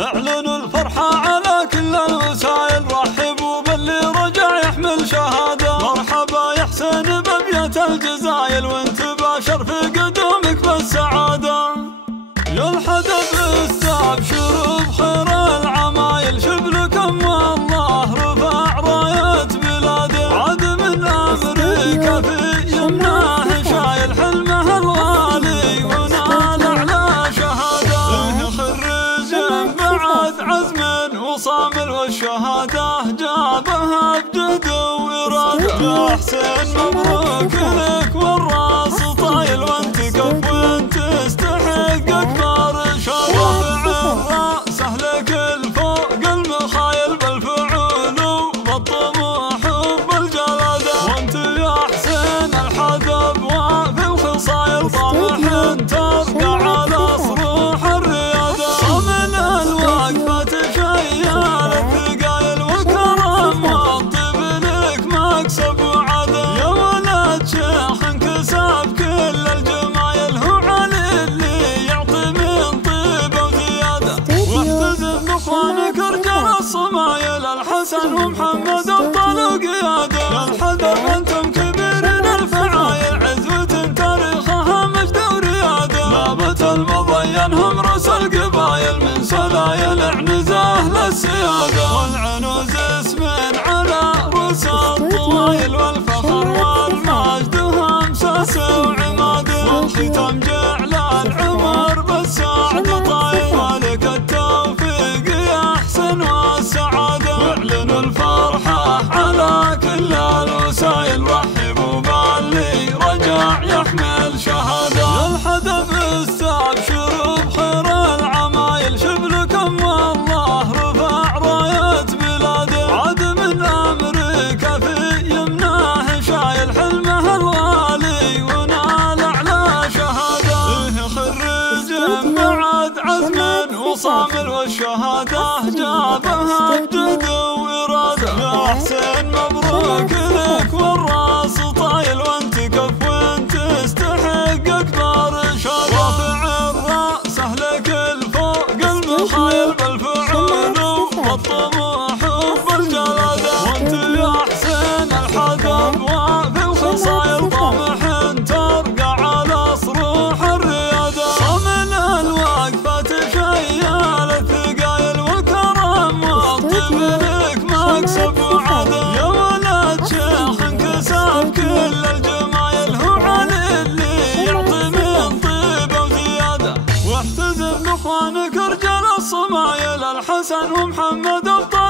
اعلنوا الفرحة على كل الوسائل، رحبوا باللي رجع يحمل شهادة. مرحبا يا حسين بأبيات الجزايل، وانت باشر في قدومك بالسعادة. يا الحدث استبشروا بخير العمايل، شبلكم والله رفع راية بلاده. عاد من أمريكا في يمناه شايل حلمه الغالي، ونال أعلى شهادة. خريج بعد عزم وصامل، والشهادة جابها بجد وإرادة. يا حسين مبروك لك والراس طايل، وانت كف وانت تستحق أكبر شهادة. رافع الرأس أهلك الفوق المخايل، بالفعول وبالطموح وبالجلادة. وانت يا حسين الحدب وفي الخصايل، طامح ترقى على صروح الريادة. صامل الوقفة تشيال الثقايل، وكرم والطيب لك مكسب وعادة. يا ولد شيخ انكسب كل الجمايل، هو علي اللي يعطي من طيبه وزيادة. واحتزم باخوانك رجال الصمايل، الحسن ومحمد ابطال وقيادة. يا الحدب انتم كبيرين الفعايل، عزوة تاريخها مجد وريادة. نابت المضين هم رؤوس القبايل، من سلايل اعنزاه للسيادة. والعنوز اسم على رؤوس الطوايل، والفخر والمجد هم ساس وعماده. والختام جعل العمر بالسعد طايل، مالك التوفيق يا حسن والسعادة. واعلنوا الفرحة على كل الوسائل، رحبوا باللي رجع يحمل شهادة. يا الحدث استبشروا بخير العمايل، شبلكم والله رفع راية بلاده. عاد من أمريكا في يمناه شايل حلمه الغالي، ونال أعلى شهادة. خريج بعد عزم وصامل، والشهادة جابها بجد وإرادة. يا حسين مبروك لك والراس طايل، وانت كف وانت تستحق أكبر شهادة. رافع الرأس أهلك الفوق المخايل، بالفعول وبالطموح وبالجلادة. وانت يا حسين الحدب وفي الخصايل، طامح ترقى على صروح الريادة. صامل الوقفة تشيال الثقايل، والكرم والطيب لك مكسب وعادة. يا ولد شيخ انكسب كل الجمايل، هو علي اللي يعطي من طيبه وزيادة. واحتزم باخوانك رجال الصمايل، الحسن ومحمد ابطال